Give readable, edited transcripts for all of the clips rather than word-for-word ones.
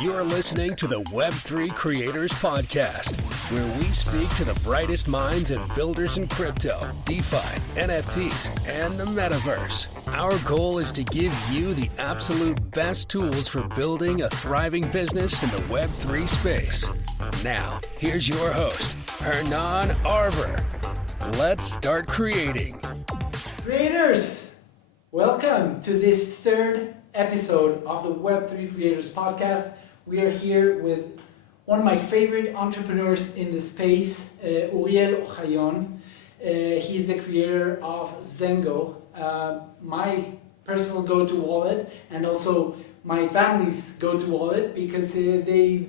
You're listening to the Web3 Creators Podcast, where we speak to the brightest minds and builders in crypto, DeFi, NFTs, and the metaverse. Our goal is to give you the absolute best tools for building a thriving business in the Web3 space. Now, here's your host, Hernan Arber. Let's start creating. Creators, welcome to this third episode of the Web3 Creators Podcast. We are here with one of my favorite entrepreneurs in the space, Ouriel Ohayon. He is the creator of Zengo, my personal go-to wallet, and also my family's go-to wallet, because they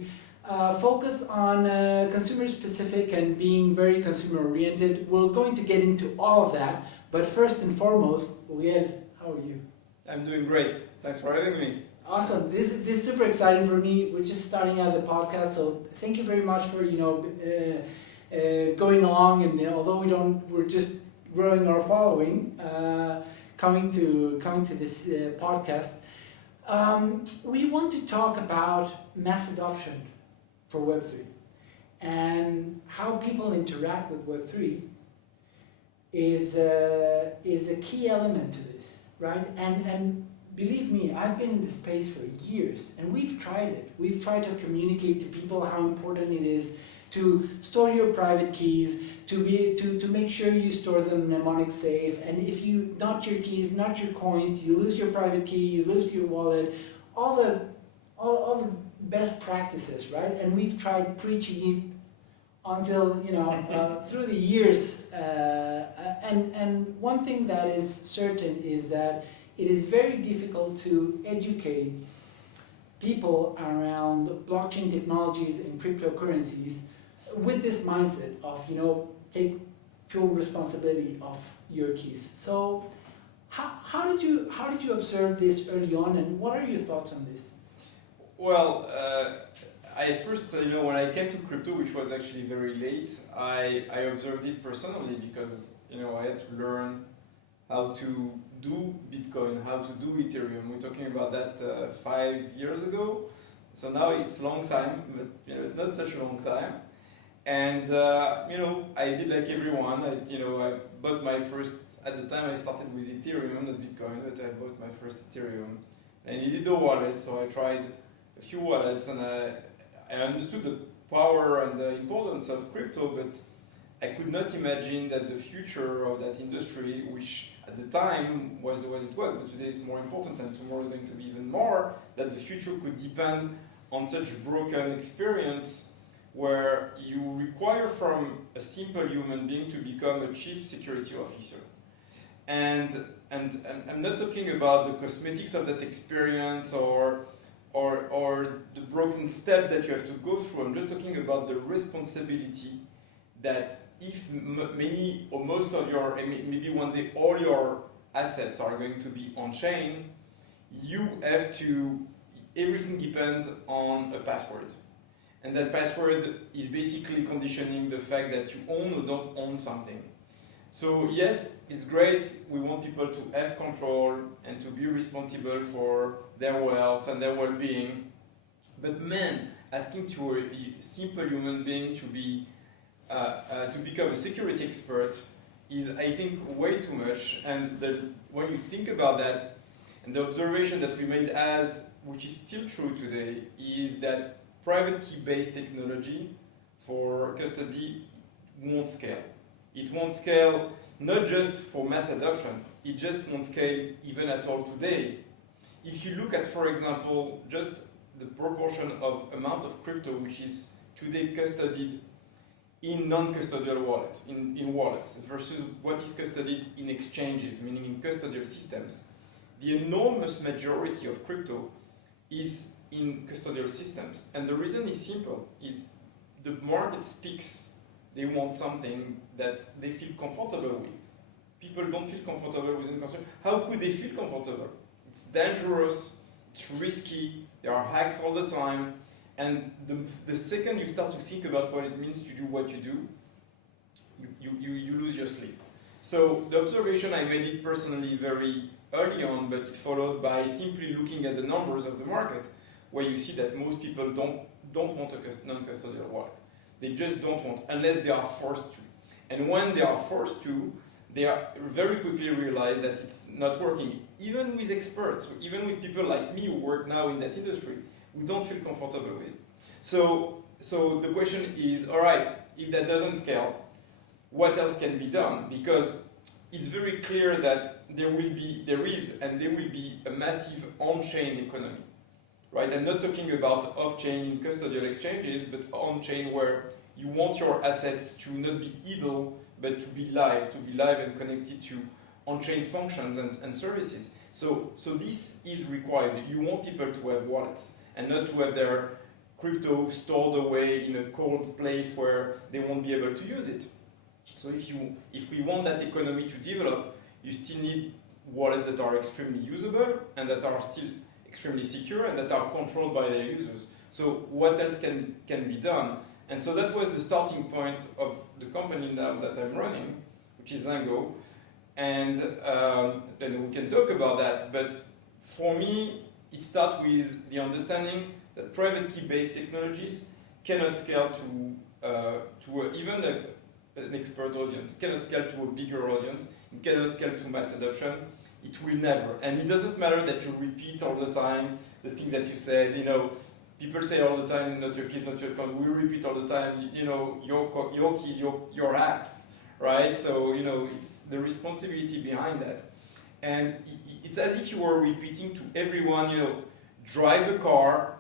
focus on consumer-specific and being very consumer-oriented. We're going to get into all of that, but first and foremost, Ouriel, how are you? I'm doing great. Thanks for having me. Awesome. This is super exciting for me. We're just starting out the podcast, so thank you very much for going along. And although we're just growing our following, coming to this podcast. We want to talk about mass adoption for Web3 and how people interact with Web3 is a key element to this, right? And believe me, I've been in this space for years, and we've tried it. We've tried to communicate to people how important it is to store your private keys, to make sure you store them mnemonic safe, and if you not your keys, not your coins, you lose your private key, you lose your wallet, all the best practices, right? And we've tried preaching it until through the years, and one thing that is certain is that it is very difficult to educate people around blockchain technologies and cryptocurrencies with this mindset of, take full responsibility of your keys. So how did you observe this early on, and what are your thoughts on this? Well, I first, when I came to crypto, which was actually very late, I observed it personally because, I had to learn how to do Bitcoin, how to do Ethereum. We're talking about that 5 years ago. So now it's a long time, but it's not such a long time. And I did like everyone. I bought my first. At the time, I started with Ethereum, not Bitcoin, but I bought my first Ethereum. I needed a wallet, so I tried a few wallets, and I understood the power and the importance of crypto, but I could not imagine that the future of that industry, which at the time was what it was, but today it's more important and tomorrow is going to be even more, that the future could depend on such broken experience where you require from a simple human being to become a chief security officer. And I'm not talking about the cosmetics of that experience or the broken step that you have to go through. I'm just talking about the responsibility that if many or most of your, maybe one day all your assets are going to be on chain, you have to, everything depends on a password. And that password is basically conditioning the fact that you own or don't own something. So yes, it's great, we want people to have control and to be responsible for their wealth and their well-being. But man, asking to a simple human being to become a security expert is, I think, way too much. And when you think about that, and the observation that we made which is still true today, is that private key-based technology for custody won't scale. It won't scale not just for mass adoption, it just won't scale even at all today. If you look at, for example, just the proportion of amount of crypto which is today custodied in non-custodial wallets, in wallets, versus what is custodied in exchanges, meaning in custodial systems, the enormous majority of crypto is in custodial systems. And the reason is simple, is the market speaks. They want something that they feel comfortable with. People don't feel comfortable with custodial. How could they feel comfortable? It's dangerous, it's risky, there are hacks all the time. And the second you start to think about what it means to do what you do, you lose your sleep. So the observation, I made it personally very early on, but it followed by simply looking at the numbers of the market, where you see that most people don't want a non-custodial wallet. They just don't want, unless they are forced to. And when they are forced to, they are very quickly realize that it's not working. Even with experts, even with people like me who work now in that industry, we don't feel comfortable with it. So the question is, all right, if that doesn't scale, what else can be done? Because it's very clear that there will be a massive on-chain economy, right? I'm not talking about off-chain in custodial exchanges, but on-chain where you want your assets to not be idle, but to be live and connected to on-chain functions and services. So this is required. You want people to have wallets and not to have their crypto stored away in a cold place where they won't be able to use it. So if we want that economy to develop, you still need wallets that are extremely usable and that are still extremely secure and that are controlled by their users. So what else can be done? And so that was the starting point of the company now that I'm running, which is Zengo. And then we can talk about that. But for me, it starts with the understanding that private key-based technologies cannot scale to even an expert audience, cannot scale to a bigger audience, it cannot scale to mass adoption. It will never. And it doesn't matter that you repeat all the time the things that you said. People say all the time, not your keys, not your accounts. We repeat all the time, your keys, your hacks, right? So, it's the responsibility behind that. And it's as if you were repeating to everyone, drive a car,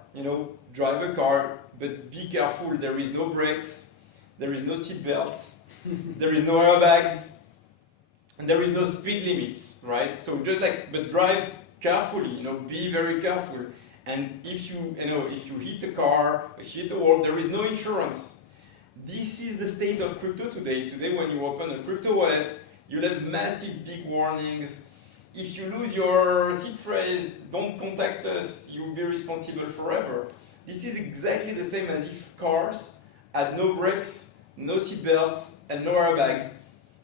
but be careful. There is no brakes, there is no seat belts, there is no airbags, and there is no speed limits, right? So but drive carefully, be very careful. And if you hit a car, if you hit a wall, there is no insurance. This is the state of crypto today. Today, when you open a crypto wallet, you'll have massive big warnings. If you lose your seed phrase, don't contact us, you will be responsible forever. This is exactly the same as if cars had no brakes, no seat belts, and no airbags.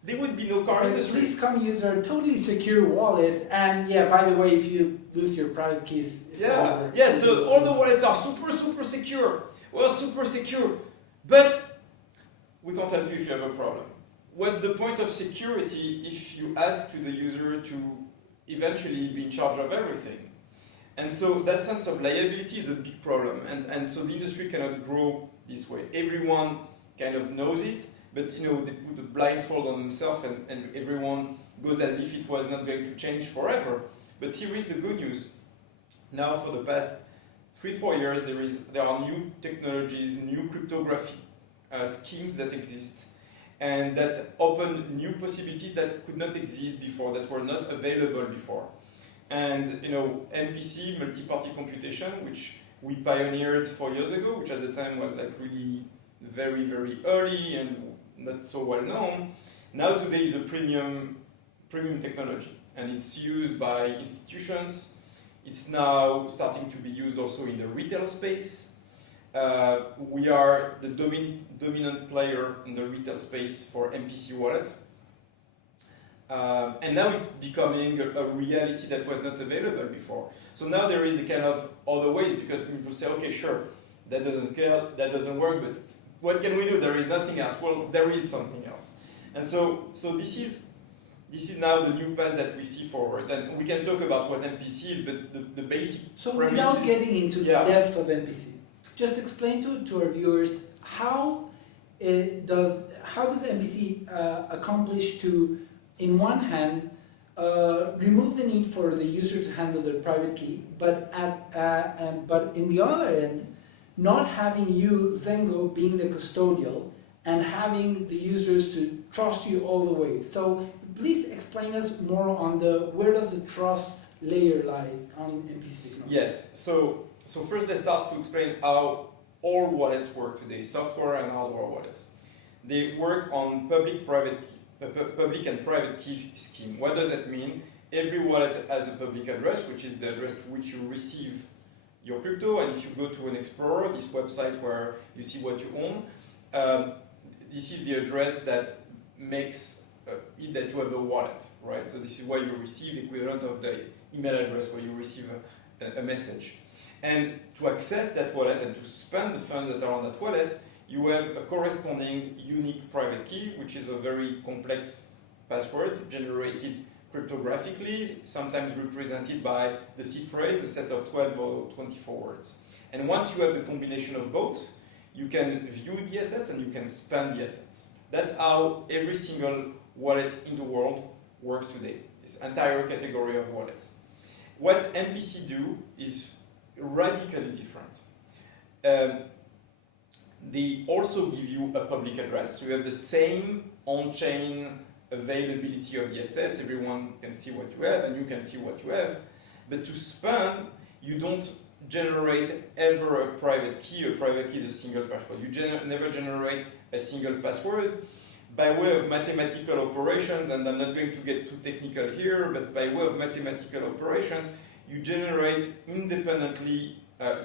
There would be no car industry. Please come use our totally secure wallet. And by the way, if you lose your private keys, it's over. Yeah, so all the wallets are super, super secure. Well, super secure. But we can't help you if you have a problem. What's the point of security if you ask to the user to eventually be in charge of everything? And so that sense of liability is a big problem. And so the industry cannot grow this way. Everyone kind of knows it, but they put a blindfold on themselves and everyone goes as if it was not going to change forever. But here is the good news. Now for the past 3-4 years there are new technologies, new cryptography schemes that exist and that open new possibilities that could not exist before, that were not available before. And MPC, multi-party computation, which we pioneered 4 years ago, which at the time was really very, very early and not so well known. Now today is a premium technology, and it's used by institutions. It's now starting to be used also in the retail space. We are the dominant player in the retail space for MPC wallet. And now it's becoming a reality that was not available before. So now there is a kind of other ways, because people say, okay, sure, that doesn't scale, that doesn't work, but what can we do? There is nothing else. Well, there is something else. And so this is now the new path that we see forward. And we can talk about what MPC is, but the basic premise without getting into the depths of MPC, just explain to our viewers how does MPC accomplish to, in one hand, remove the need for the user to handle their private key, but in the other end, not having you, Zengo, being the custodial and having the users to trust you all the way. So please explain us more on where does the trust layer lie on MPC technology? Yes. So first let's start to explain how all wallets work today, software and hardware wallets. They work on public and private key scheme. What does that mean? Every wallet has a public address, which is the address to which you receive your crypto, and if you go to an explorer, this website where you see what you own, this is the address that makes it that you have a wallet, right? So this is why you receive the equivalent of the email address where you receive a message. And to access that wallet and to spend the funds that are on that wallet, you have a corresponding unique private key, which is a very complex password generated cryptographically, sometimes represented by the seed phrase, a set of 12 or 24 words. And once you have the combination of both, you can view the assets and you can spend the assets. That's how every single wallet in the world works today, this entire category of wallets. What MPC do is radically different. They also give you a public address, so you have the same on-chain availability of the assets. Everyone can see what you have and you can see what you have. But to spend, you don't generate ever a private key. A private key is a single password. You never generate a single password. By way of mathematical operations, and I'm not going to get too technical here, but by way of mathematical operations, you generate independently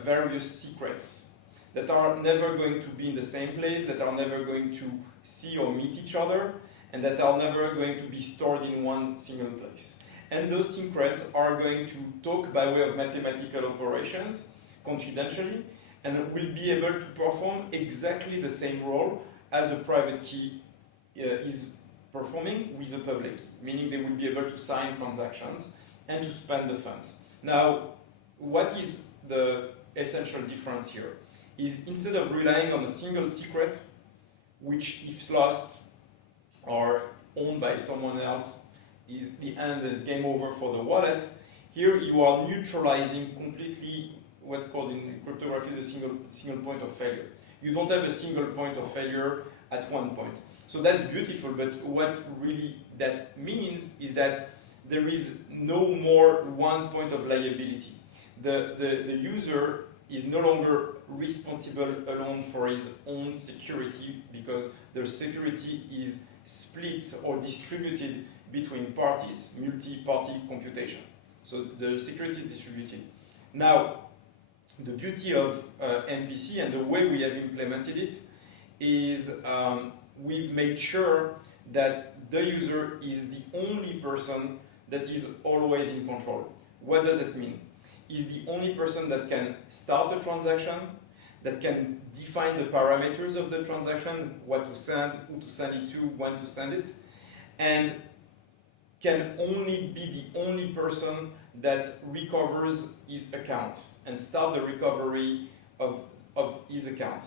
various secrets that are never going to be in the same place, that are never going to see or meet each other, and that are never going to be stored in one single place. And those secrets are going to talk by way of mathematical operations confidentially, and will be able to perform exactly the same role as a private key is performing with a public key, meaning they will be able to sign transactions and to spend the funds. Now, what is the essential difference here? Is instead of relying on a single secret, which if lost or owned by someone else, is the end, is game over for the wallet, here you are neutralizing completely what's called in cryptography the single point of failure. You don't have a single point of failure at one point. So that's beautiful, but what really that means is that there is no more one point of liability. The user is no longer responsible alone for his own security because their security is split or distributed between parties, multi-party computation. So the security is distributed. Now, the beauty of MPC and the way we have implemented it is we've made sure that the user is the only person that is always in control. What does it mean? Is the only person that can start a transaction, that can define the parameters of the transaction, what to send, who to send it to, when to send it, and can only be the only person that recovers his account and start the recovery of his account.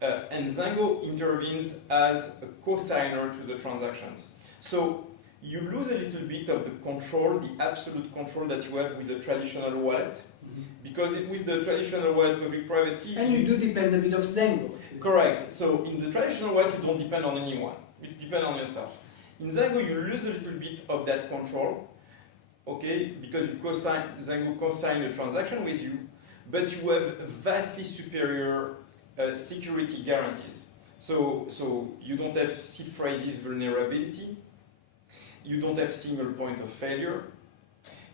And Zengo intervenes as a co-signer to the transactions. So you lose a little bit of the control, the absolute control that you have with a traditional wallet, because with the traditional wallet public-private key... And you do depend a bit of Zengo. Correct. So in the traditional wallet, you don't depend on anyone. You depend on yourself. In Zengo, you lose a little bit of that control, okay, because Zengo co-sign a transaction with you, but you have vastly superior security guarantees. So you don't have seed phrases vulnerability, you don't have single point of failure,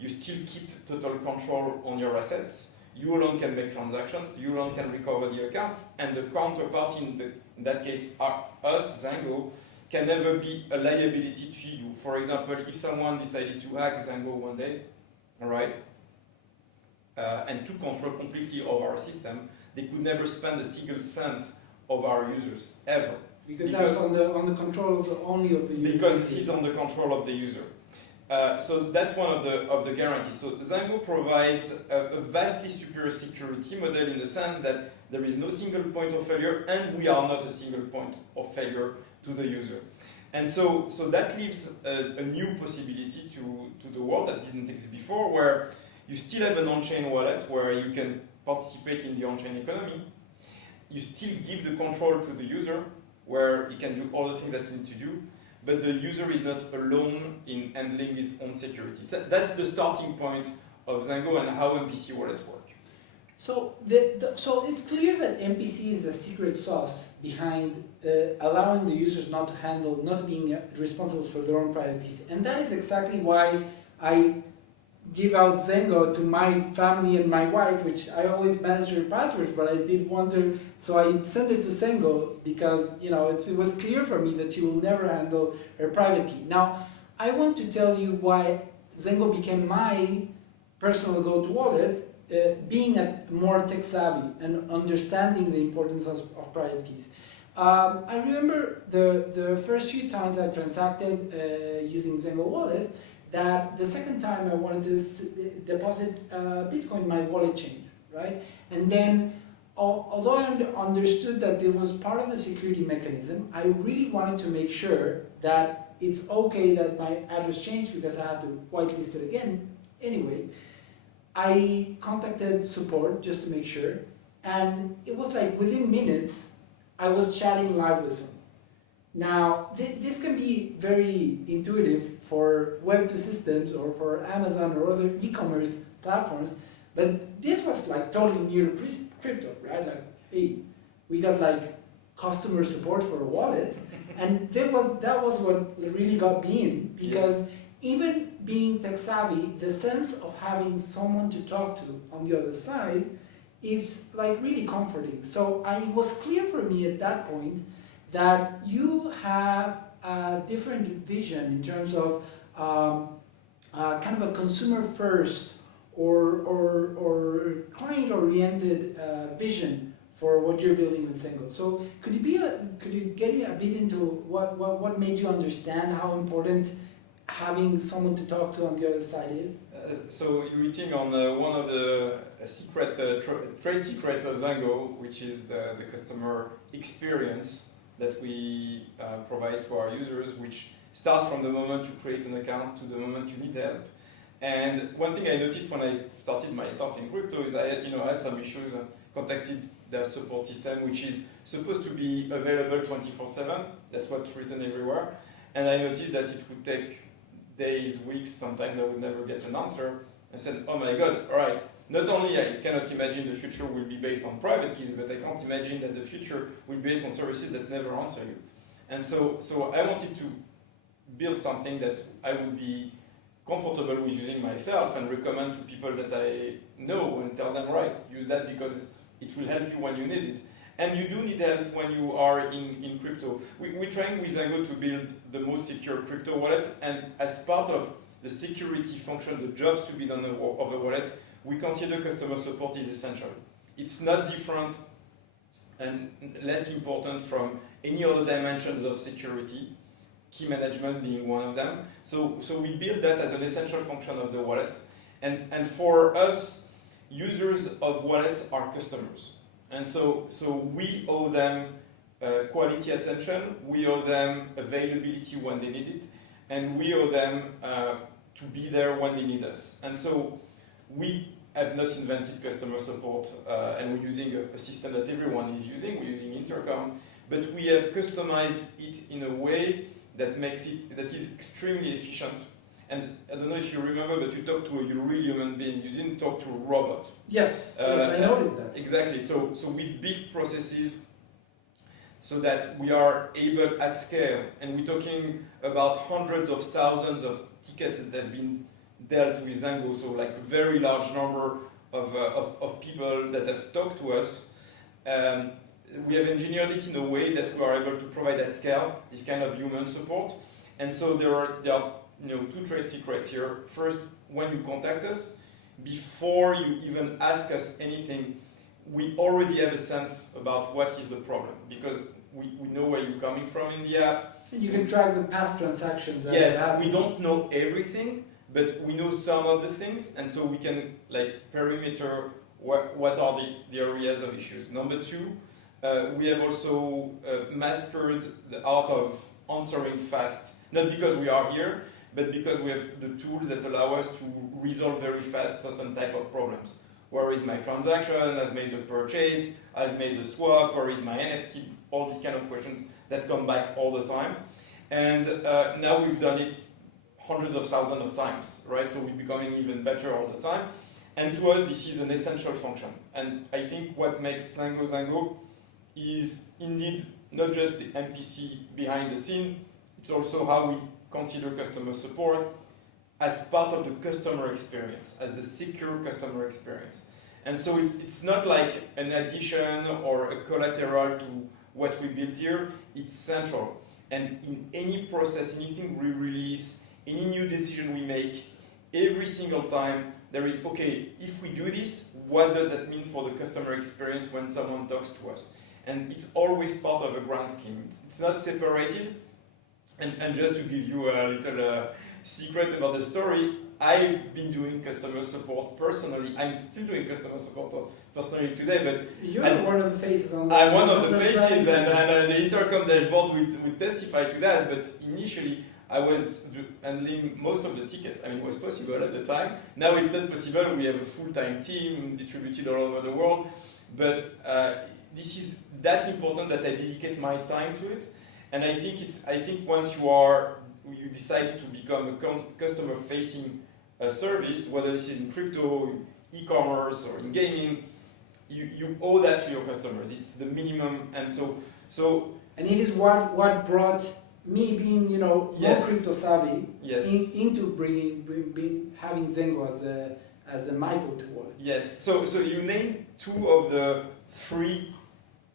you still keep total control on your assets, you alone can make transactions, you alone can recover the account, and the counterparty, in that case us, Zengo, can never be a liability to you. For example, if someone decided to hack Zengo one day, all right, and took control completely of our system, they could never spend a single cent of our users, ever. Because that's on the control of only of the user. Because this is on the control of the user. So that's one of the guarantees. So Zengo provides a vastly superior security model in the sense that there is no single point of failure, and we are not a single point of failure to the user. And so that leaves a new possibility to the world that didn't exist before, where you still have an on-chain wallet where you can participate in the on-chain economy. You still give the control to the user, where he can do all the things that he needs to do, but the user is not alone in handling his own security. So that's the starting point of Zengo and how MPC wallets work. So, so it's clear that MPC is the secret sauce behind allowing the users not being responsible for their own private keys. And that is exactly why I give out Zengo to my family and my wife, which I always manage her passwords, but I did want to, so I sent it to Zengo because, you know, it was clear for me that she will never handle her private key. Now, I want to tell you why Zengo became my personal go-to wallet being more tech savvy and understanding the importance of private keys. I remember the first few times I transacted using Zengo Wallet, that the second time I wanted to deposit Bitcoin, my wallet changed, right? And then, although I understood that it was part of the security mechanism, I really wanted to make sure that it's okay that my address changed because I had to whitelist it again. Anyway, I contacted support just to make sure, and it was like within minutes, I was chatting live with someone. Now, this can be very intuitive for Web2 systems or for Amazon or other e-commerce platforms, but this was like totally new to crypto, right? Like, hey, we got like customer support for a wallet, and that was what really got me in, because even being tech savvy, the sense of having someone to talk to on the other side is like really comforting. So it was clear for me at that point that you have a different vision in terms of kind of a consumer first or client-oriented vision for what you're building with Zengo. So could you get a bit into what made you understand how important having someone to talk to on the other side is? So you're hitting on one of the trade secrets of Zengo, which is the customer experience that we provide to our users, which starts from the moment you create an account to the moment you need help. And one thing I noticed when I started myself in crypto is I had some issues, contacted their support system, which is supposed to be available 24/7. That's what's written everywhere. And I noticed that it would take days, weeks, sometimes I would never get an answer. I said, oh my God, all right, not only I cannot imagine the future will be based on private keys, but I can't imagine that the future will be based on services that never answer you. And so I wanted to build something that I would be comfortable with using myself and recommend to people that I know and tell them, right, use that because it will help you when you need it. And you do need help when you are in crypto. We're trying with Zengo to build the most secure crypto wallet, and as part of the security function, the jobs to be done of a wallet, we consider customer support is essential. It's not different and less important from any other dimensions of security, key management being one of them. So we build that as an essential function of the wallet. And for us, users of wallets are customers. And so we owe them quality attention, we owe them availability when they need it, and we owe them to be there when they need us. And so we have not invented customer support, and we're using a system that everyone is using. We're using Intercom, but we have customized it in a way that is extremely efficient. And I don't know if you remember, but you talked to a real human being. You didn't talk to a robot. Yes, I noticed that. Exactly. So we've built processes so that we are able at scale, and we're talking about hundreds of thousands of tickets that have been dealt with Zengo. So like a very large number of people that have talked to us. We have engineered it in a way that we are able to provide at scale this kind of human support. And so there are two trade secrets here. First, when you contact us, before you even ask us anything, we already have a sense about what is the problem, because we know where you're coming from in the app. And you can track the past transactions. Yes, we don't know everything, but we know some of the things, and so we can perimeter what are the areas of issues. Number two, we have also mastered the art of answering fast, not because we are here, but because we have the tools that allow us to resolve very fast certain type of problems. Where is my transaction? I've made a purchase, I've made a swap, where is my NFT? All these kind of questions that come back all the time. And now we've done it hundreds of thousands of times, right? So we're becoming even better all the time. And to us, this is an essential function. And I think what makes Zengo is indeed not just the NPC behind the scene, it's also how we consider customer support as part of the customer experience, as the secure customer experience. And so it's not like an addition or a collateral to what we built here, it's central. And in any process, anything we release, any new decision we make, every single time there is, okay, if we do this, what does that mean for the customer experience when someone talks to us. And it's always part of a grand scheme. It's not separated. And just to give you a little secret about the story, I've been doing customer support personally. I'm still doing customer support personally today, but you're one of the faces on the I'm one of the faces, and the intercom dashboard would testify to that. But initially, I was handling most of the tickets. I mean, it was possible at the time. Now it's not possible. We have a full-time team distributed all over the world. But this is that important that I dedicate my time to it. And I think once you decide to become a customer-facing service, whether this is in crypto, e-commerce, or in gaming, you owe that to your customers. It's the minimum, and so. And it is what brought me being, more crypto savvy into having Zengo as a my go-to wallet. Yes. So you named two of the three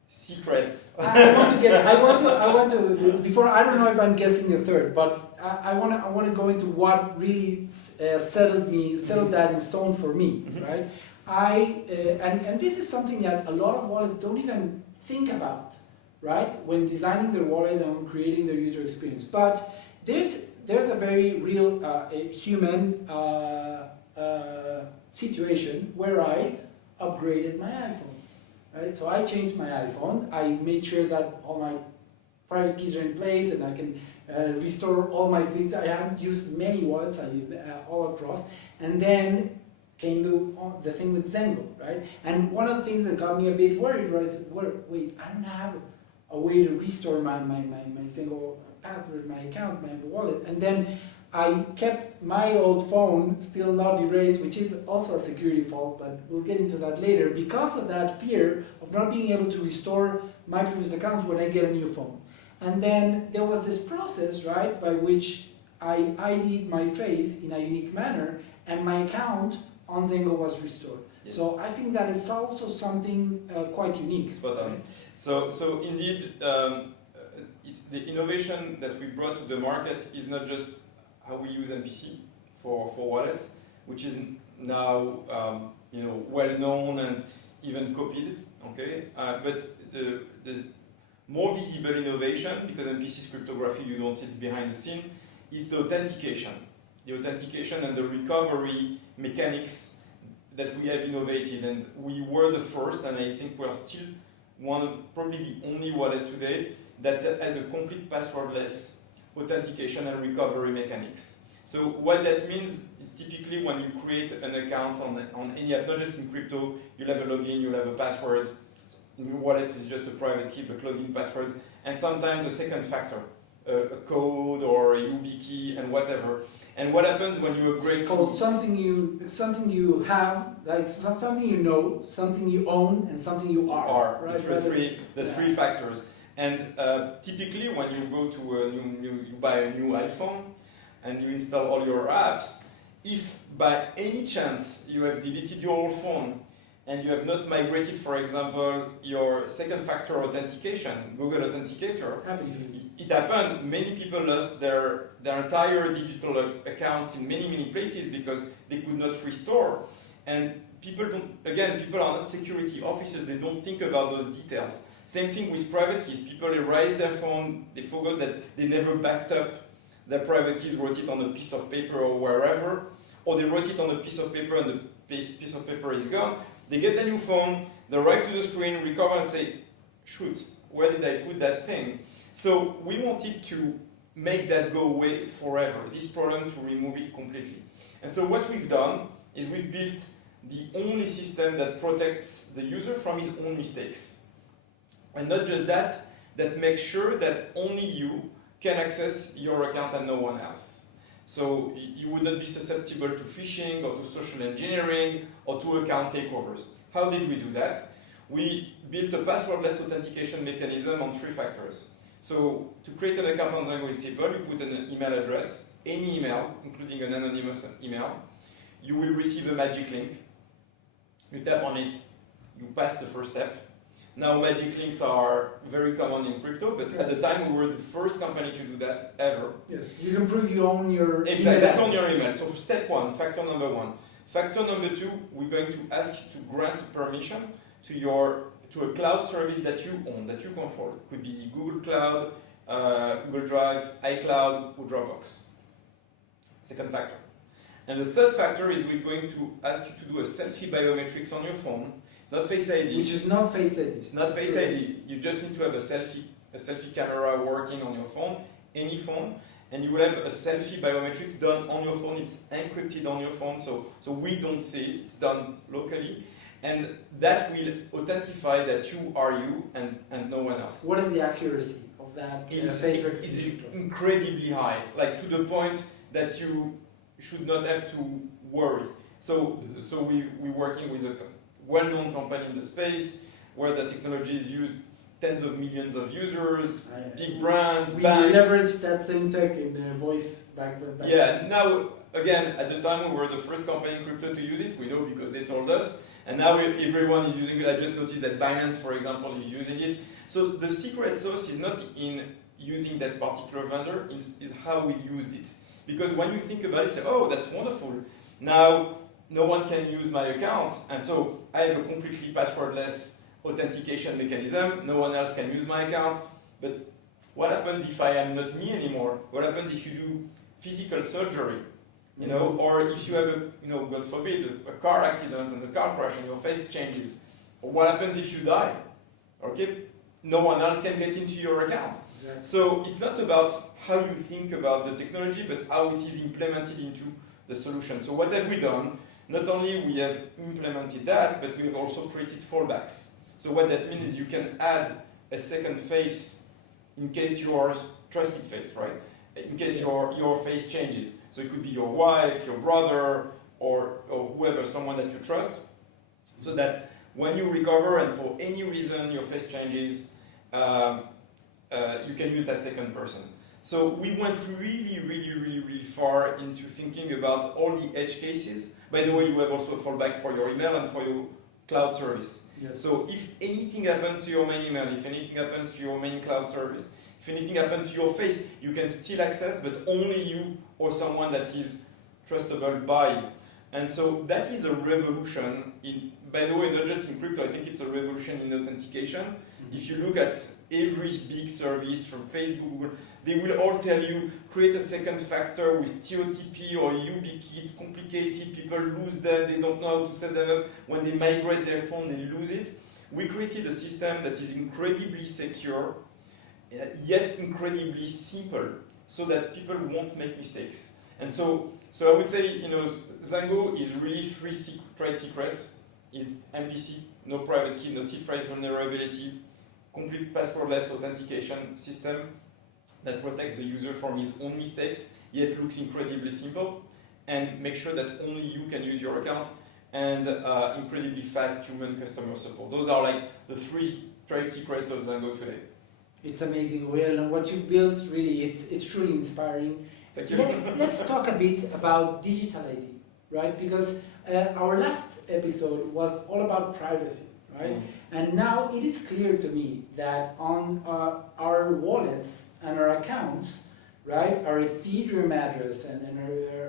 secrets. I want to. Before, I don't know if I'm guessing a third, but I want to go into what really settled that in stone for me, right? And this is something that a lot of wallets don't even think about, right? When designing their wallet and creating their user experience. But there's a very real human situation where I upgraded my iPhone. Right? So I changed my iPhone. I made sure that all my private keys are in place and I can restore all my things. I haven't used many wallets. I used all across. And then came the thing with Zengo, right? And one of the things that got me a bit worried was, wait, I don't have a way to restore my Zengo password, my account, my wallet. And then I kept my old phone still not erased, which is also a security fault, but we'll get into that later, because of that fear of not being able to restore my previous accounts when I get a new phone. And then there was this process, right, by which I ID'd my face in a unique manner, and my account on Zengo was restored. Yes. So I think that is also something quite unique. Spot on. So indeed, it's the innovation that we brought to the market is not just how we use MPC for wallets, which is now well known and even copied. Okay, but the more visible innovation, because MPC is cryptography, you don't see it behind the scene, is the authentication. The authentication and the recovery mechanics that we have innovated, and we were the first, and I think we are still probably the only wallet today that has a complete passwordless authentication and recovery mechanics. So what that means, typically when you create an account on any app, not just in crypto, you'll have a login, you'll have a password. In your wallet is just a private key, but login password, and sometimes a second factor, a code or a YubiKey and whatever. And what happens when you upgrade? It's called something you have, like something you know, something you own, and something you are. Right? The three factors. And typically, when you go to you buy a new iPhone and you install all your apps, if by any chance you have deleted your old phone and you have not migrated, for example, your second factor authentication, Google Authenticator, it happened. Many people lost their entire digital accounts in many places because they could not restore. And people are not security officers, they don't think about those details. Same thing with private keys. People erase their phone, they forgot that they never backed up their private keys, wrote it on a piece of paper or wherever, or they wrote it on a piece of paper and the piece of paper is gone. They get a new phone, they arrive to the screen, recover and say, shoot, where did I put that thing? So we wanted to make that go away forever, this problem, to remove it completely. And so what we've done is we've built the only system that protects the user from his own mistakes. And not just that, that makes sure that only you can access your account and no one else. So you would not be susceptible to phishing or to social engineering or to account takeovers. How did we do that? We built a passwordless authentication mechanism on three factors. So to create an account on Zengo, it's simple. You put an email address, any email, including an anonymous email. You will receive a magic link. You tap on it, you pass the first step. Now magic links are very common in crypto, but at the time we were the first company to do that ever. Yes, you can prove you own your email. Exactly, own your email. So step one, factor number one. Factor number 2, we're going to ask you to grant permission to a cloud service that you own, that you control. It could be Google Cloud, Google Drive, iCloud, or Dropbox. Second factor. And the third factor is we're going to ask you to do a selfie biometrics on your phone. It's not Face ID. Which is not Face ID. It's not Face ID. You just need to have a selfie camera working on your phone, any phone, and you will have a selfie biometrics done on your phone. It's encrypted on your phone, so we don't see it. It's done locally. And that will authentify that you are you and no one else. What is the accuracy of that face recognition? It's incredibly high, like to the point that you should not have to worry. So we're working with a well-known company in the space where the technology is used, tens of millions of users, big brands, banks. We leveraged that same tech in voice back then. Yeah, now, again, at the time we were the first company in crypto to use it. We know because they told us. And now everyone is using it. I just noticed that Binance, for example, is using it. So the secret sauce is not in using that particular vendor, is how we used it. Because when you think about it, you say, oh, that's wonderful. Now, no one can use my account. And so I have a completely passwordless authentication mechanism. No one else can use my account. But what happens if I am not me anymore? What happens if you do physical surgery? You know, or if you have a, God forbid, a car accident and a car crash and your face changes. Or what happens if you die? Okay? No one else can get into your account. Exactly. So it's not about how you think about the technology, but how it is implemented into the solution. So what have we done? Not only we have implemented that, but we have also created fallbacks. So what that means is you can add a second face in case your trusted face, right? In case your face changes. So it could be your wife, your brother, or whoever, someone that you trust. So that when you recover and for any reason your face changes, you can use that second person. So we went really far into thinking about all the edge cases. By the way, you have also a fallback for your email and for your cloud service. Yes. So if anything happens to your main email, if anything happens to your main cloud service, if anything happens to your face, you can still access, but only you or someone that is trustable by you. And so that is a revolution by the way, not just in crypto, I think it's a revolution in authentication. Mm-hmm. If you look at every big service from Facebook, Google, they will all tell you, create a second factor with TOTP or YubiKey. It's complicated, people lose them, they don't know how to set them up. When they migrate their phone, they lose it. We created a system that is incredibly secure, yet incredibly simple, so that people won't make mistakes. And so I would say, Zengo is really three trade secrets: is MPC, no private key, no seed phrase vulnerability, complete passwordless authentication system that protects the user from his own mistakes, yet looks incredibly simple, and make sure that only you can use your account, and incredibly fast human customer support. Those are like the three trade secrets of Zengo today. It's amazing, Will, and what you've built, really, it's truly inspiring. Thank you. Let's talk a bit about digital ID, right? Because our last episode was all about privacy, right? And now it is clear to me that on our wallets and our accounts, right, our Ethereum address and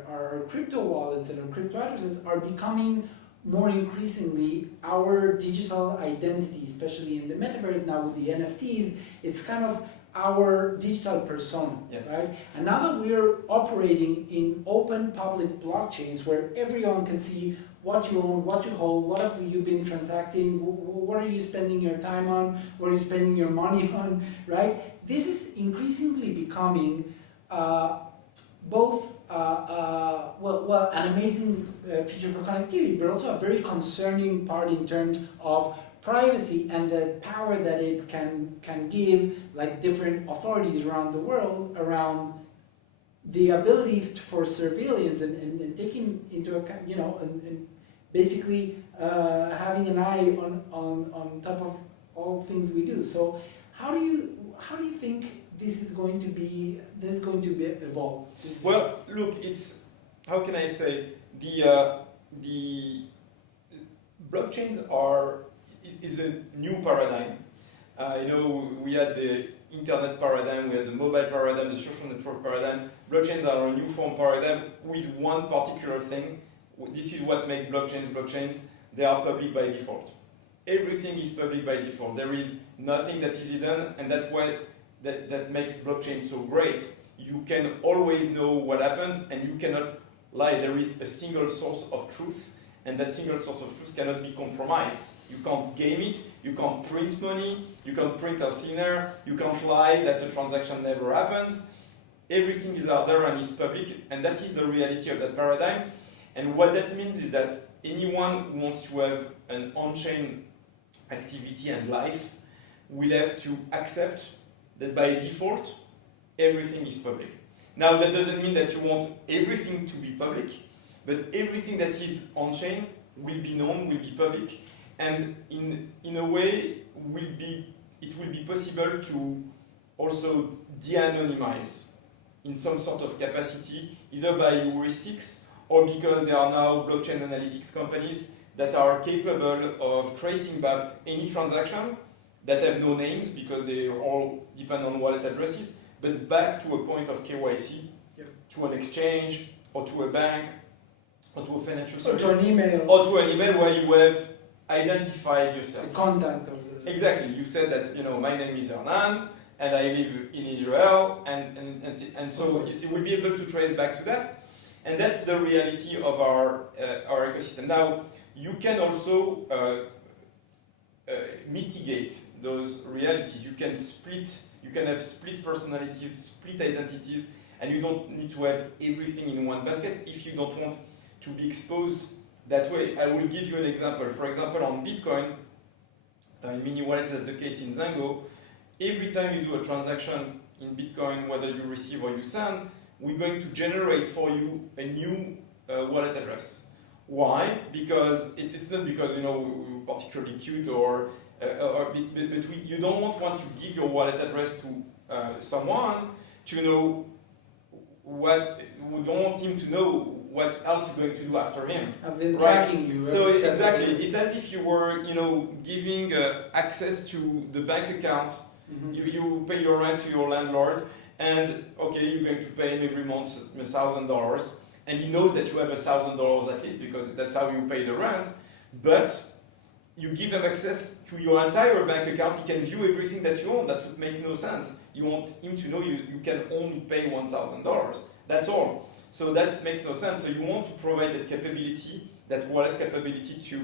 our crypto wallets and our crypto addresses are becoming more increasingly our digital identity, especially in the metaverse now with the NFTs. It's kind of our digital persona, yes. Right? And now that we're operating in open public blockchains where everyone can see what you own, what you hold, what have you been transacting, what are you spending your time on, what are you spending your money on, right? This is increasingly becoming both an amazing feature for connectivity, but also a very concerning part in terms of privacy and the power that it can give, like different authorities around the world, around the ability for surveillance and taking into account, and basically having an eye on top of all things we do. So how do you think this is going to be evolved? Well, look, it's, how can I say, the blockchains is a new paradigm. We had the internet paradigm, we had the mobile paradigm, the social network paradigm. Blockchains are a new form paradigm with one particular thing, this is what makes blockchains. They are public by default. Everything is public by default. There is nothing that is hidden, and that's why that makes blockchain so great. You can always know what happens, and you cannot lie. There is a single source of truth, and that single source of truth cannot be compromised. You can't game it, you can't print money, you can't print a thin air, you can't lie that the transaction never happens. Everything is out there and is public, and that is the reality of that paradigm. And what that means is that anyone who wants to have an on-chain activity and life will have to accept that by default, everything is public. Now, that doesn't mean that you want everything to be public, but everything that is on-chain will be known, will be public, and in a way, it will be possible to also de-anonymize in some sort of capacity, either by heuristics or because there are now blockchain analytics companies that are capable of tracing back any transaction that have no names because they all depend on wallet addresses, but back to a point of KYC, to an exchange, or to a bank, or to a financial service. Or to an email. Or to an email where you have identified yourself. The contact of the... Exactly. You said that, my name is Hernan, and I live in Israel, and so you will be able to trace back to that. And that's the reality of our ecosystem. Now, you can also mitigate those realities. You can have split personalities, split identities, and you don't need to have everything in one basket if you don't want to be exposed that way. I will give you an example. For example, on Bitcoin, in mini wallets, that's the case in Zengo, every time you do a transaction in Bitcoin, whether you receive or you send, we're going to generate for you a new wallet address. Why? Because it's not because we're particularly cute but you don't want, once you give your wallet address to someone, to know we don't want him to know what else you're going to do after him. I've been tracking you. So exactly, it's as if you were giving access to the bank account. Mm-hmm. You pay your rent to your landlord, and okay, you're going to pay him every month $1,000, and he knows that you have $1,000 at least because that's how you pay the rent. But you give him access to your entire bank account. He can view everything that you own. That would make no sense. You want him to know you can only pay $1,000. That's all. So that makes no sense. So you want to provide that capability, that wallet capability to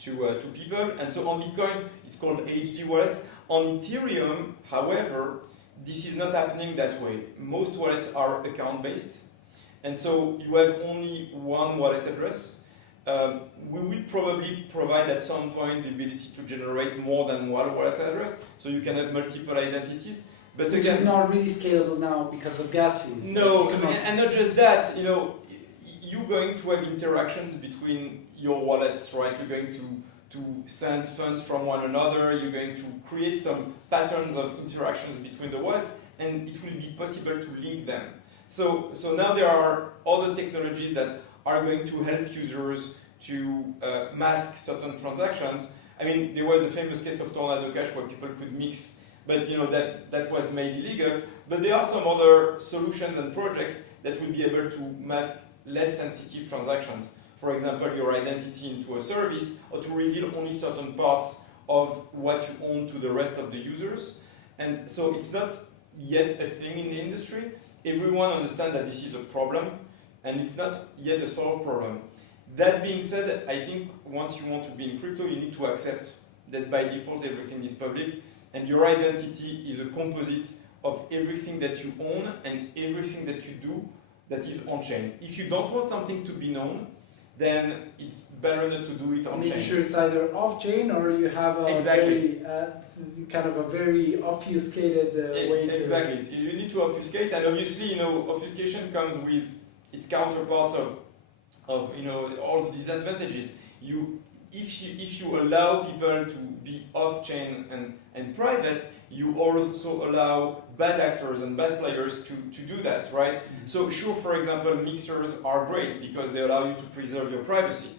people. And so on Bitcoin, it's called HD wallet. On Ethereum, however, this is not happening that way. Most wallets are account-based, and so you have only one wallet address. We will probably provide at some point the ability to generate more than one wallet address, so you can have multiple identities. But which is not really scalable now because of gas fees. No, and not just that. You're going to have interactions between your wallets, right? You're going to send funds from one another. You're going to create some patterns of interactions between the wallets, and it will be possible to link them. So now there are other technologies that are going to help users to mask certain transactions. I mean, there was a famous case of Tornado Cash where people could mix, but that was made illegal. But there are some other solutions and projects that will be able to mask less sensitive transactions. For example, your identity into a service, or to reveal only certain parts of what you own to the rest of the users. And so it's not yet a thing in the industry. Everyone understands that this is a problem, and it's not yet a solved problem. That being said, I think once you want to be in crypto, you need to accept that by default everything is public, and your identity is a composite of everything that you own and everything that you do that is on-chain. If you don't want something to be known, then it's better not to do it on-chain. Making sure it's either off-chain or you have a very kind of a very obfuscated way to... Exactly. So you need to obfuscate, and obviously, obfuscation comes with its counterparts of all the disadvantages. If you allow people to be off-chain and private, you also allow bad actors and bad players to do that, right? Mm-hmm. So sure, for example, mixers are great because they allow you to preserve your privacy,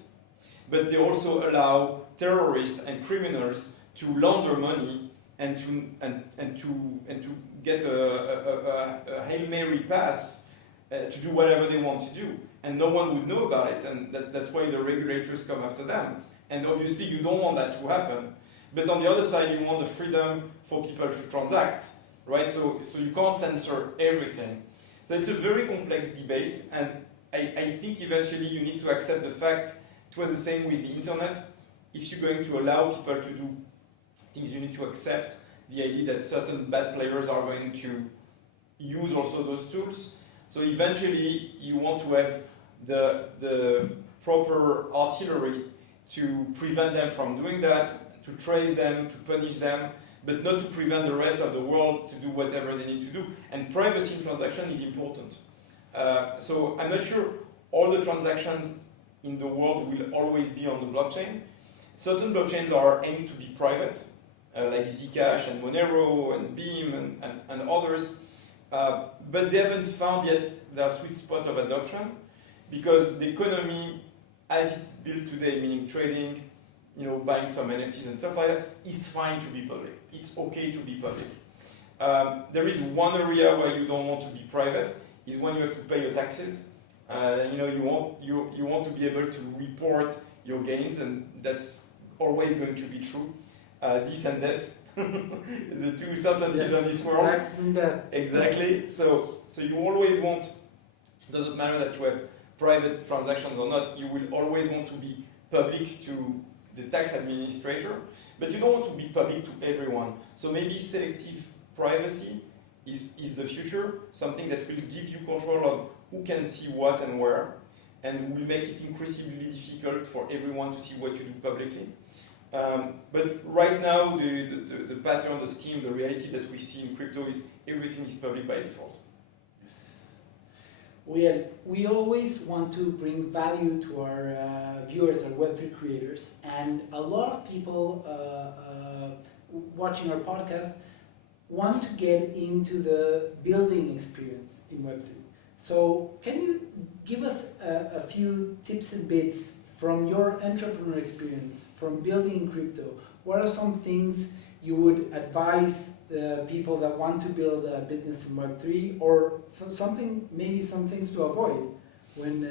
but they also allow terrorists and criminals to launder money and to get a Hail Mary pass to do whatever they want to do, and no one would know about it, and that's why the regulators come after them. And obviously you don't want that to happen. But on the other side, you want the freedom for people to transact, right? So you can't censor everything. So it's a very complex debate, and I think eventually you need to accept the fact it was the same with the internet. If you're going to allow people to do things, you need to accept the idea that certain bad players are going to use also those tools. So eventually you want to have the proper artillery to prevent them from doing that, to trace them, to punish them, but not to prevent the rest of the world to do whatever they need to do. And privacy in transaction is important. So I'm not sure all the transactions in the world will always be on the blockchain. Certain blockchains are aimed to be private, like Zcash and Monero and Beam and others, but they haven't found yet their sweet spot of adoption, because the economy as it's built today, meaning trading, buying some NFTs and stuff like that, is fine to be public. It's okay to be public. There is one area where you don't want to be private, is when you have to pay your taxes. You want to be able to report your gains, and that's always going to be true. This and death, the two certainties of this world. Tax and death. Exactly. So you always want. Doesn't matter that you have private transactions or not. You will always want to be public to the tax administrator, but you don't want to be public to everyone. So maybe selective privacy is the future, something that will give you control of who can see what and where, and will make it increasingly difficult for everyone to see what you do publicly. But right now, the pattern, the scheme, the reality that we see in crypto is everything is public by default. We always want to bring value to our viewers, our Web3 creators, and a lot of people watching our podcast want to get into the building experience in Web3. So can you give us a few tips and bits from your entrepreneur experience, from building in crypto? What are some things you would advise the people that want to build a business in Web3, or some things to avoid when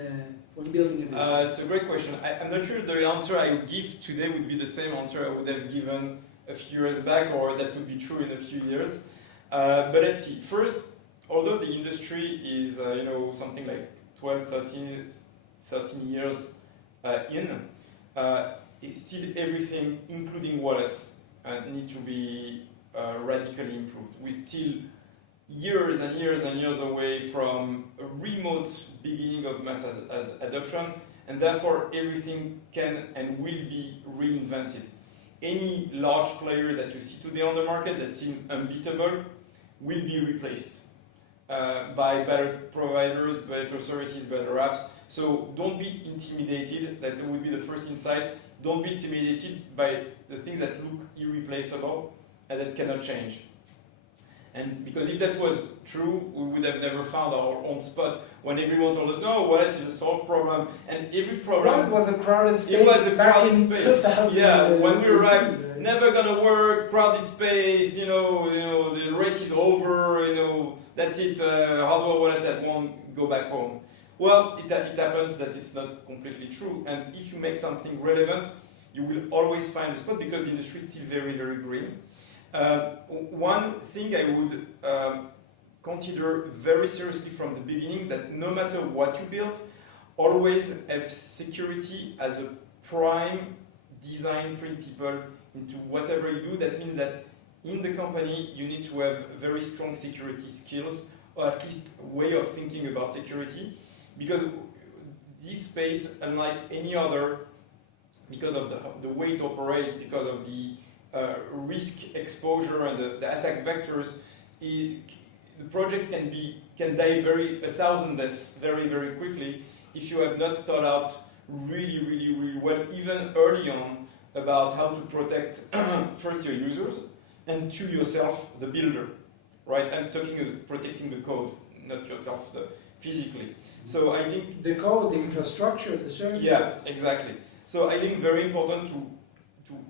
building a business? It's a great question. I'm not sure the answer I would give today would be the same answer I would have given a few years back, or that would be true in a few years. But let's see. First, although the industry is something like 12, 13 years it's still everything, including wallets, need to be radically improved. We're still years and years and years away from a remote beginning of mass adoption, and therefore everything can and will be reinvented. Any large player that you see today on the market that seems unbeatable will be replaced by better providers, better services, better apps. So don't be intimidated. That would be the first insight. Don't be intimidated by the things that look irreplaceable and that cannot change. And because if that was true, we would have never found our own spot when everyone told us, no, wallets is a solved problem. And every problem... Wallet was a crowded space. It was a back crowded in space. 2000, yeah, when we arrived, never gonna work, crowded space, the race is over, that's it, hardware wallet have won, go back home. Well, it happens that it's not completely true. And if you make something relevant, you will always find a spot, because the industry is still very, very green. One thing I would consider very seriously from the beginning, that no matter what you build, always have security as a prime design principle into whatever you do. That means that in the company you need to have very strong security skills, or at least a way of thinking about security, because this space, unlike any other, because of the way it operates, because of the risk exposure and the attack vectors, the projects can die 1,000 deaths very, very quickly if you have not thought out really, really, really well, even early on, about how to protect first your users and to yourself, the builder, right? I'm talking protecting the code, not yourself physically. So I think the code, the infrastructure, the services. Yeah, exactly. So I think very important to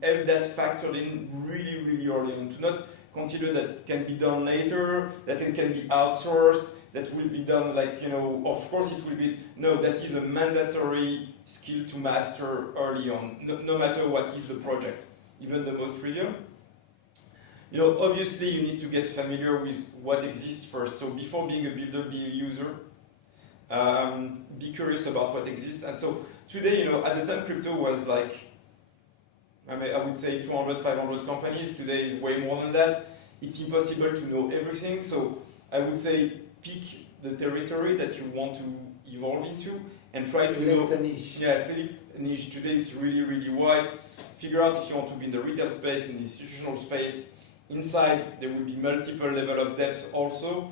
have that factored in really, really early on, to not consider that can be done later, that it can be outsourced, that will be done like, of course it will be, no, that is a mandatory skill to master early on, no matter what is the project, even the most trivial. Obviously you need to get familiar with what exists first. So before being a builder, be a user. Be curious about what exists. And so today, at the time crypto was like, I would say 200, 500 companies. Today is way more than that. It's impossible to know everything. So I would say pick the territory that you want to evolve into and try to know. Select a niche. Yeah, select a niche. Today it's really, really wide. Figure out if you want to be in the retail space, in the institutional space. Inside, there will be multiple level of depth also.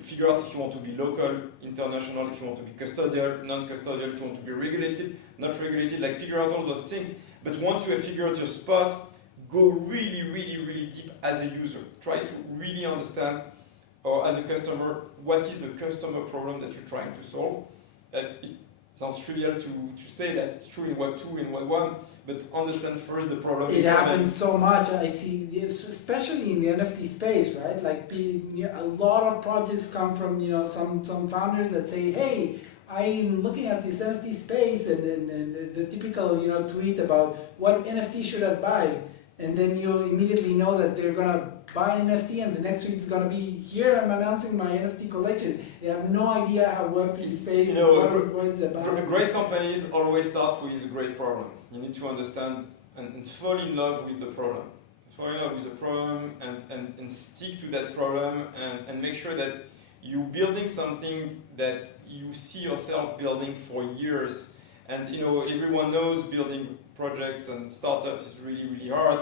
Figure out if you want to be local, international, if you want to be custodial, non-custodial, if you want to be regulated, not regulated, figure out all those things. But once you have figured out your spot, go really, really, really deep as a user. Try to really understand, or as a customer, what is the customer problem that you're trying to solve. It sounds trivial to say that it's true in Web 2, in Web 1, but understand first the problem. It happens so much. I see, especially in the NFT space, right? A lot of projects come from some founders that say, "Hey, I'm looking at this NFT space," and the typical tweet about what NFT should I buy, and then you immediately know that they're gonna buy an NFT, and the next tweet is gonna be, "Here I'm announcing my NFT collection." They have no idea how Web3 space, what it's about. Great companies always start with a great problem. You need to understand and fall in love with the problem. Fall in love with the problem and stick to that problem and make sure that you're building something that you see yourself building for years. And everyone knows building projects and startups is really, really hard.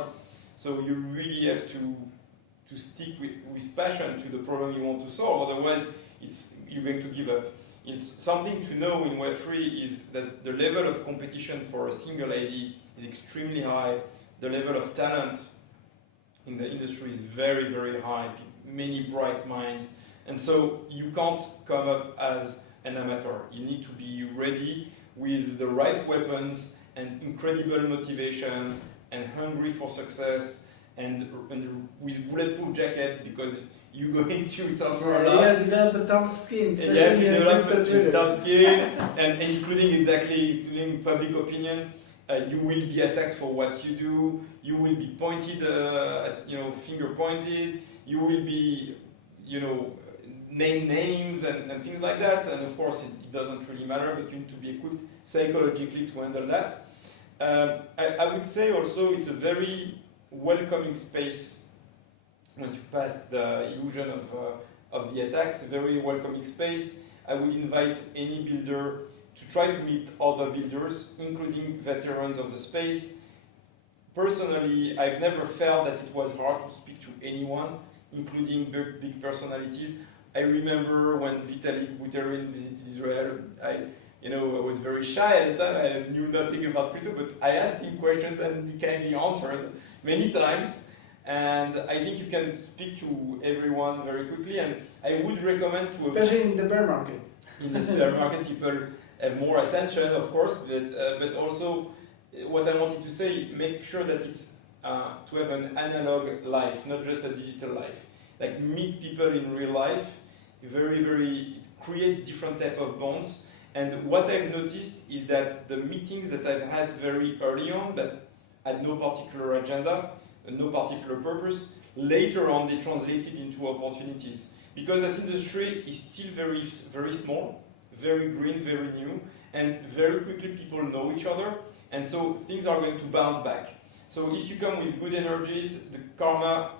So you really have to stick with passion to the problem you want to solve. Otherwise, you're going to give up. It's something to know in Web3 is that the level of competition for a single ID is extremely high. The level of talent in the industry is very, very high. Many bright minds. And so you can't come up as an amateur. You need to be ready with the right weapons and incredible motivation and hungry for success and with bulletproof jackets because you're going to suffer a lot. You have to develop a tough skin, You have to develop a tough skin and including public opinion. You will be attacked for what you do. You will be pointed, finger pointed. You will be, name names and things like that. And of course, it doesn't really matter, but you need to be equipped psychologically to handle that. I would say also it's a very welcoming space once you pass the illusion of the attacks, a very welcoming space. I would invite any builder to try to meet other builders, including veterans of the space. Personally, I've never felt that it was hard to speak to anyone, including big personalities. I remember when Vitalik Buterin visited Israel, I was very shy at the time. I knew nothing about crypto, but I asked him questions and he kindly answered many times. And I think you can speak to everyone very quickly. And I would recommend to... Especially in the bear market. In the bear market, people have more attention, of course, but also what I wanted to say, make sure that it's to have an analog life, not just a digital life. Like meet people in real life, it creates different type of bonds. And what I've noticed is that the meetings that I've had very early on that had no particular agenda, no particular purpose, later on they translated into opportunities. Because that industry is still very, very small, very green, very new, and very quickly people know each other, and so things are going to bounce back. So if you come with good energies, the karma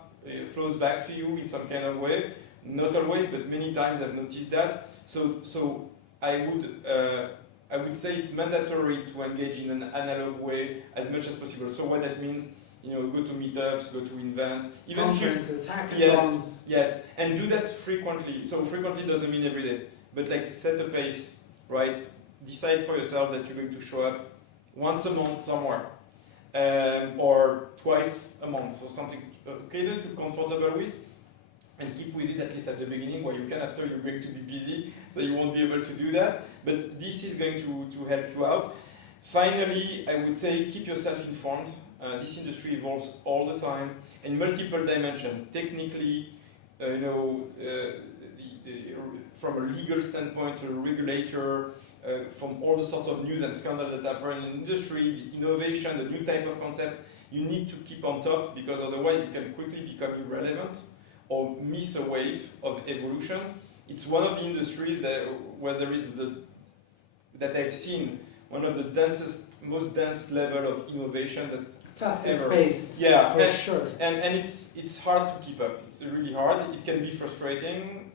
flows back to you in some kind of way. Not always, but many times I've noticed that. So I would say it's mandatory to engage in an analog way as much as possible. So what that means, go to meetups, go to events, even conferences, hackathons. Yes, and do that frequently. So frequently doesn't mean every day, but set a pace, right? Decide for yourself that you're going to show up once a month somewhere, or twice a month, or something. Cadence you're comfortable with, and keep with it at least at the beginning, where you can. After you're going to be busy, so you won't be able to do that. But this is going to help you out. Finally, I would say keep yourself informed. This industry evolves all the time in multiple dimensions. Technically, from a legal standpoint, a regulator, from all the sorts of news and scandals that happen in the industry, the innovation, the new type of concept, you need to keep on top because otherwise you can quickly become irrelevant or miss a wave of evolution. It's one of the industries where there is that I've seen one of the most dense level of innovation that fastest paced. Yeah, for sure. And it's hard to keep up. It's really hard. It can be frustrating.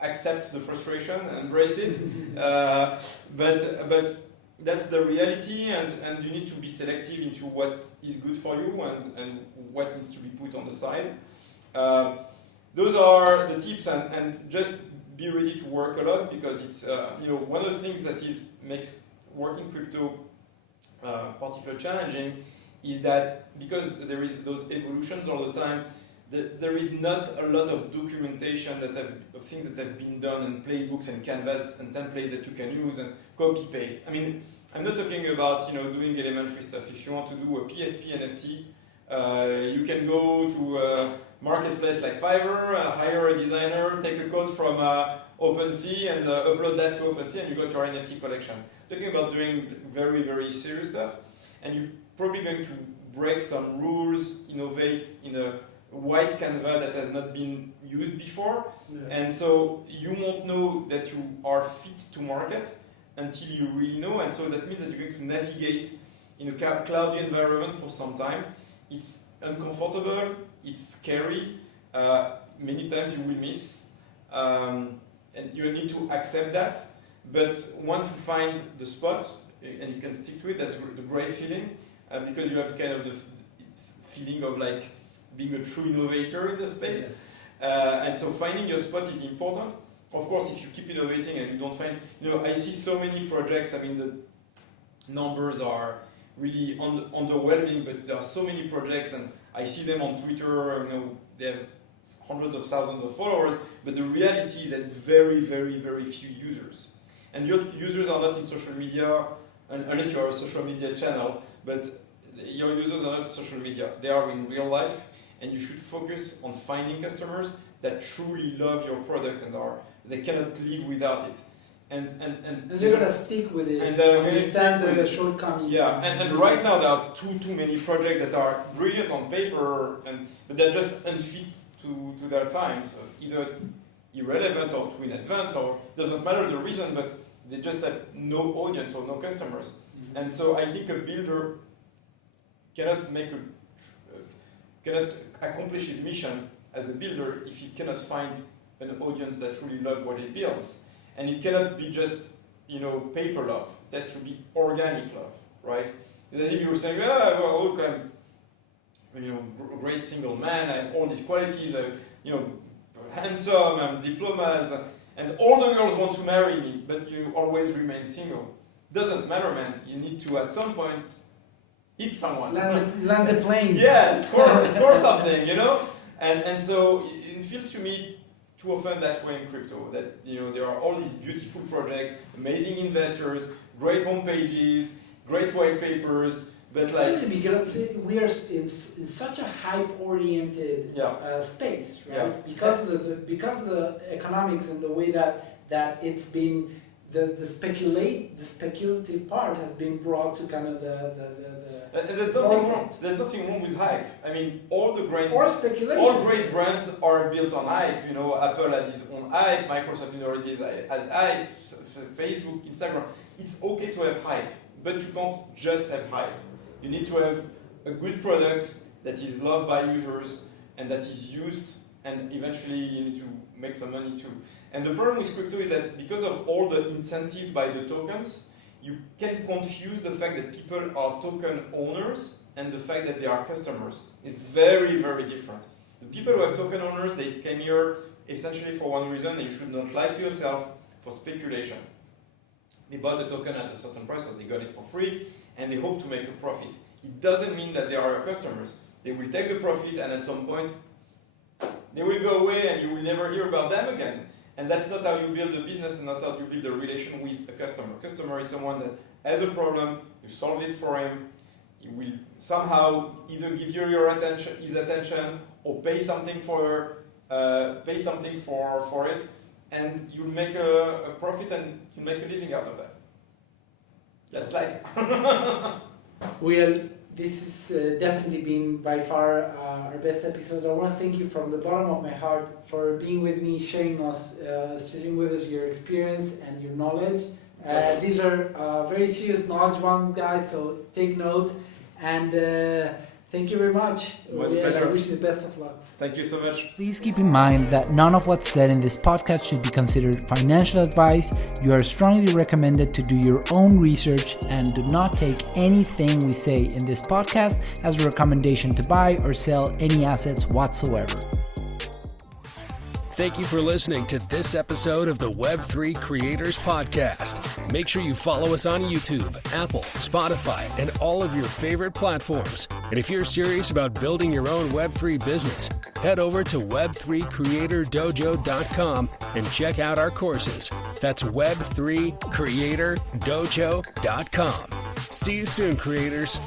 Accept the frustration, embrace it. But that's the reality, and you need to be selective into what is good for you and what needs to be put on the side. Those are the tips, and just be ready to work a lot because it's one of the things that makes working crypto particularly challenging is that because there is those evolutions all the time, there is not a lot of documentation of things that have been done and playbooks and canvas and templates that you can use and copy paste. I mean, I'm not talking about doing elementary stuff. If you want to do a PFP NFT, you can go to a marketplace like Fiverr, hire a designer, take a code from OpenSea and upload that to OpenSea, and you got your NFT collection. Talking about doing very, very serious stuff, and you're probably going to break some rules, innovate in a white canvas that has not been used before, and so you won't know that you are fit to market until you really know, and so that means that you're going to navigate in a cloudy environment for some time. It's uncomfortable, it's scary, many times you will miss, and you need to accept that, but once you find the spot and you can stick to it, that's the great feeling, because you have kind of the feeling of like being a true innovator in the space. Yes. And so finding your spot is important. Of course, if you keep innovating and you don't find, I see so many projects, I mean, the numbers are really underwhelming, but there are so many projects and I see them on Twitter, they have hundreds of thousands of followers, but the reality is that very, very, very few users. And your users are not in social media, unless you are a social media channel, but your users are not in social media, they are in real life. And you should focus on finding customers that truly love your product and they cannot live without it. And they're gonna stick with it. And understand the shortcomings. Yeah, and right now there are too many projects that are brilliant on paper, but they're just unfit to their times, either irrelevant or too in advance, or doesn't matter the reason, but they just have no audience or no customers. Mm-hmm. And so I think a builder cannot accomplish his mission as a builder if he cannot find an audience that really loves what he builds. And it cannot be just, paper love. It has to be organic love, right? It's as if you were saying, look, I'm, a great single man, I have all these qualities, handsome, I'm diplomas, and all the girls want to marry me, but you always remain single. Doesn't matter, man. You need to, at some point, hit someone. Land the plane. Yeah, score something, And so it feels to me too often that way in crypto, that there are all these beautiful projects, amazing investors, great homepages, great white papers, but especially because we are in such a hype-oriented space, right? Yeah. Because the economics and the way that it's been the speculative part has been brought to kind of and there's nothing wrong with hype. I mean, all speculation. All great brands are built on hype. Apple had its own hype, Microsoft already had hype, Facebook, Instagram. It's okay to have hype, but you can't just have hype. You need to have a good product that is loved by users and that is used, and eventually you need to make some money too. And the problem with crypto is that because of all the incentive by the tokens, you can confuse the fact that people are token owners and the fact that they are customers. It's very, very different. The people who have token owners, they came here essentially for one reason, and you should not lie to yourself, for speculation. They bought a token at a certain price, or they got it for free, and they hope to make a profit. It doesn't mean that they are your customers. They will take the profit, and at some point, they will go away, and you will never hear about them again. And that's not how you build a business, and not how you build a relation with a customer. A customer is someone that has a problem, you solve it for him, he will somehow either give you his attention, or pay something for it, and you'll make a profit and you make a living out of that. That's life. Well, this has definitely been by far our best episode. I want to thank you from the bottom of my heart for being with me, sharing with us your experience and your knowledge. These are very serious knowledge ones, guys, so take note. And thank you very much. I wish you the best of luck. Thank you so much. Please keep in mind that none of what's said in this podcast should be considered financial advice. You are strongly recommended to do your own research and do not take anything we say in this podcast as a recommendation to buy or sell any assets whatsoever. Thank you for listening to this episode of the Web3 Creators Podcast. Make sure you follow us on YouTube, Apple, Spotify, and all of your favorite platforms. And if you're serious about building your own Web3 business, head over to web3creatordojo.com and check out our courses. That's web3creatordojo.com. See you soon, creators.